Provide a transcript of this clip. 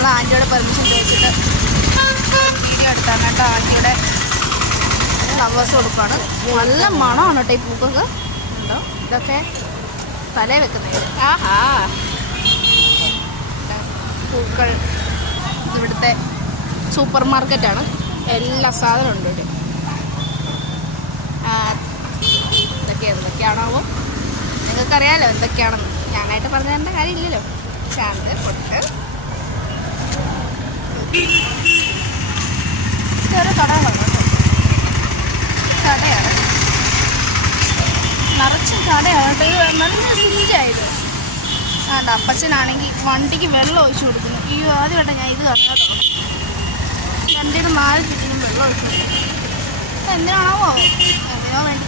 നമ്മൾ ആൻറ്റിയോടെ പെർമിഷൻ ചോദിച്ചിട്ട് വീഡിയോ എടുത്താണ് കേട്ടോ. ആൻറ്റിയുടെ ഫ്ലവേഴ്സ് കൊടുക്കുകയാണ്. നല്ല മണമാണ് കേട്ടോ ഈ പൂക്കൊക്കെ. ഉണ്ടോ ഇതൊക്കെ തലേ വെക്കുന്നത്. ആഹാ പൂക്കൾ ഇവിടുത്തെ സൂപ്പർ മാർക്കറ്റാണ്. എല്ലാ സാധനവും ഉണ്ട് ഇവിടെ. എന്തൊക്കെയാണാവോ നിങ്ങൾക്കറിയാലോ എന്തൊക്കെയാണെന്ന്. ഞാനായിട്ട് പറഞ്ഞു തരേണ്ട കാര്യമില്ലല്ലോ. ശാന്ത് പൊട്ട് ഇതൊരു കടകളാണ് കേട്ടോ. കടയാണ് നിറച്ചും കടയാണ് കേട്ടോ. ഇത് നല്ല സിഞ്ചായത്. അപ്പച്ചനാണെങ്കിൽ വണ്ടിക്ക് വെള്ളം ഒഴിച്ചു കൊടുക്കുന്നു. ഈ ആദ്യമായിട്ട് ഞാൻ ഇത് കണ്ടു കേട്ടോ. വണ്ടിയുടെ 4 ചുറ്റിനും വെള്ളം ഒഴിച്ചു കൊടുക്കുന്നു. എന്തിനാണാവോ എന്തിനോ വേണ്ടി